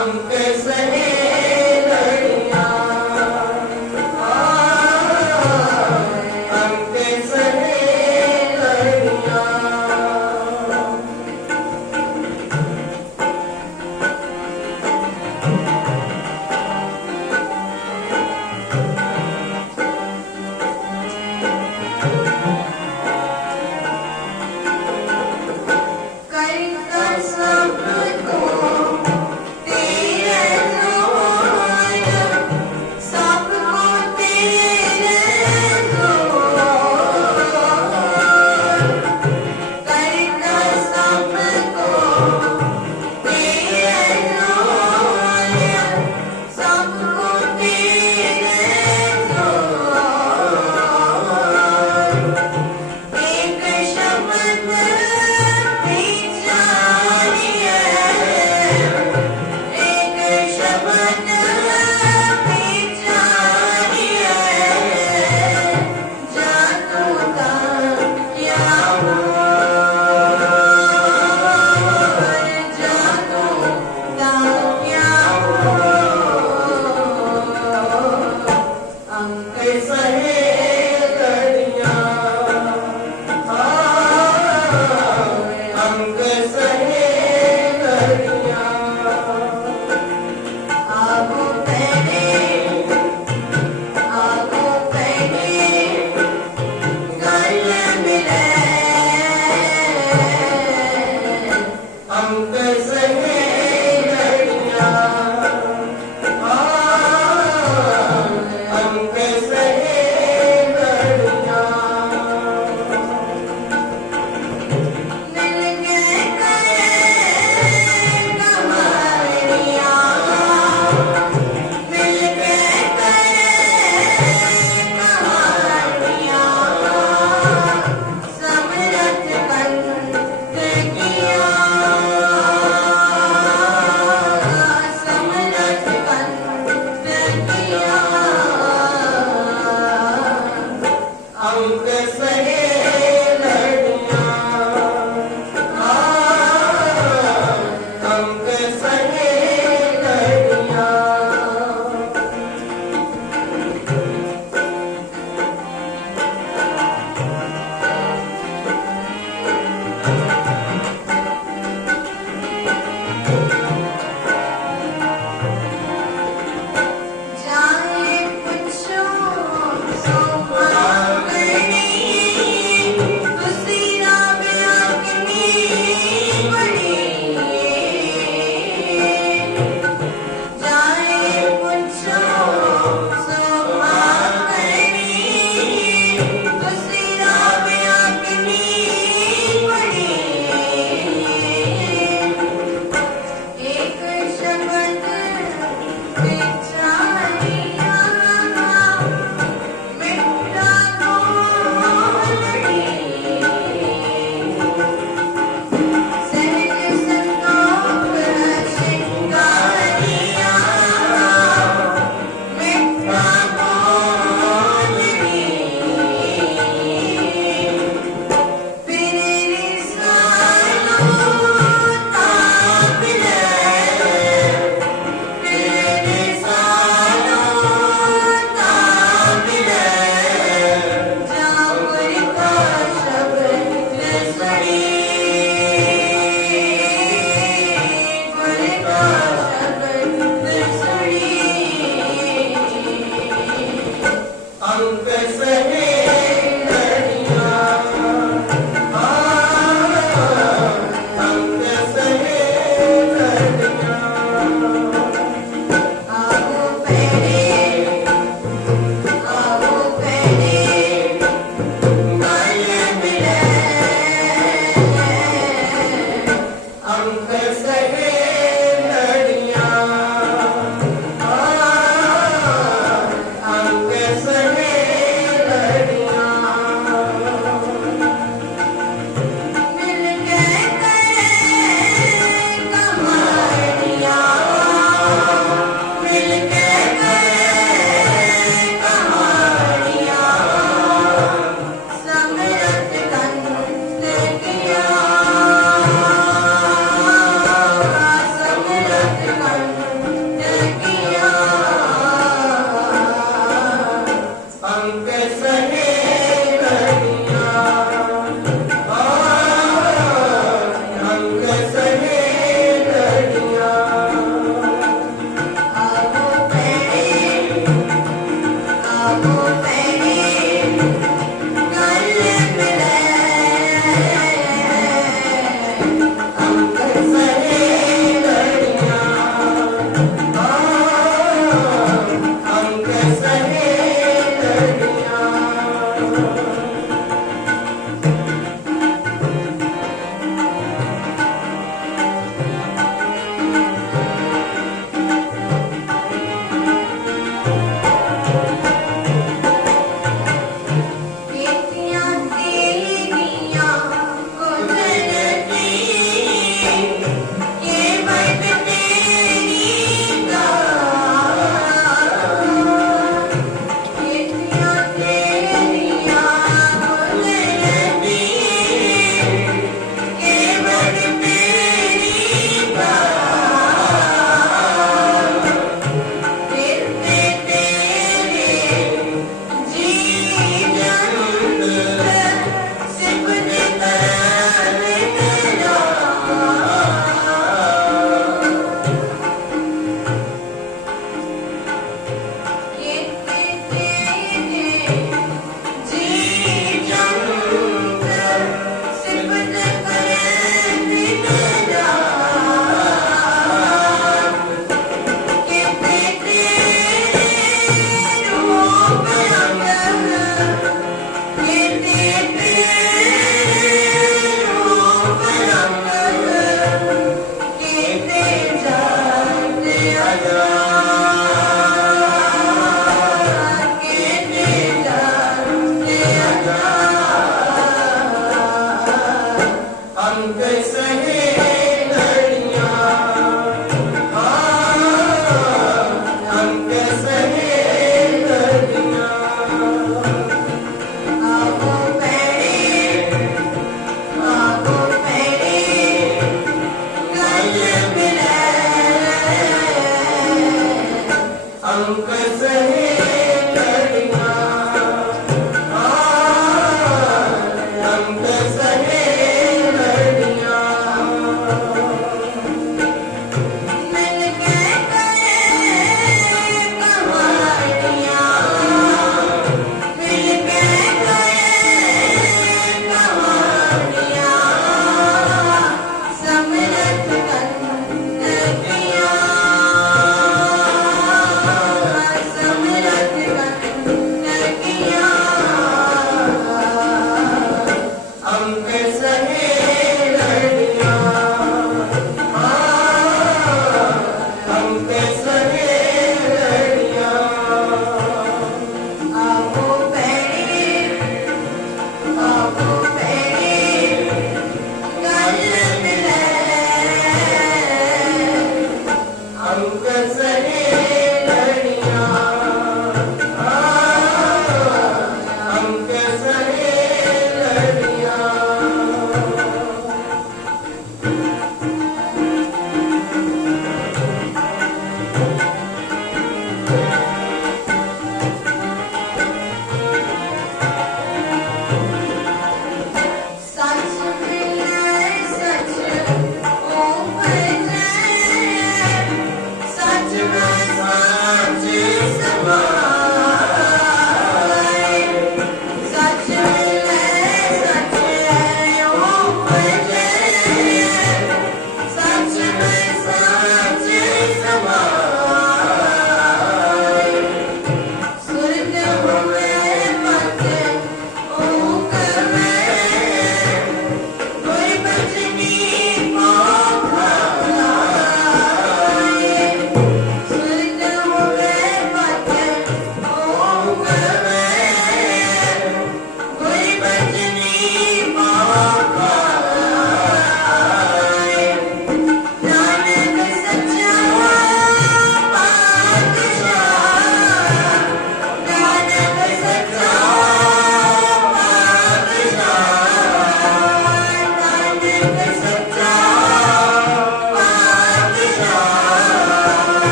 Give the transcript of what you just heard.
I'm